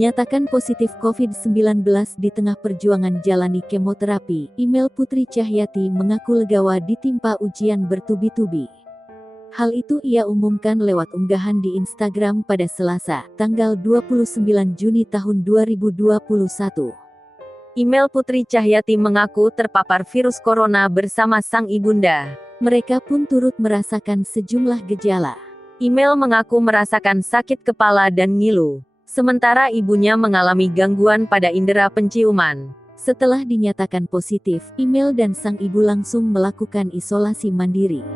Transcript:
Dinyatakan positif COVID-19 di tengah perjuangan jalani kemoterapi, Email Putri Cahyati mengaku legawa ditimpa ujian bertubi-tubi. Hal itu ia umumkan lewat unggahan di Instagram pada Selasa, tanggal 29 Juni tahun 2021. Email Putri Cahyati mengaku terpapar virus corona bersama sang ibunda. Mereka pun turut merasakan sejumlah gejala. Email mengaku merasakan sakit kepala dan ngilu. Sementara ibunya mengalami gangguan pada indera penciuman. Setelah dinyatakan positif, Email dan sang ibu langsung melakukan isolasi mandiri.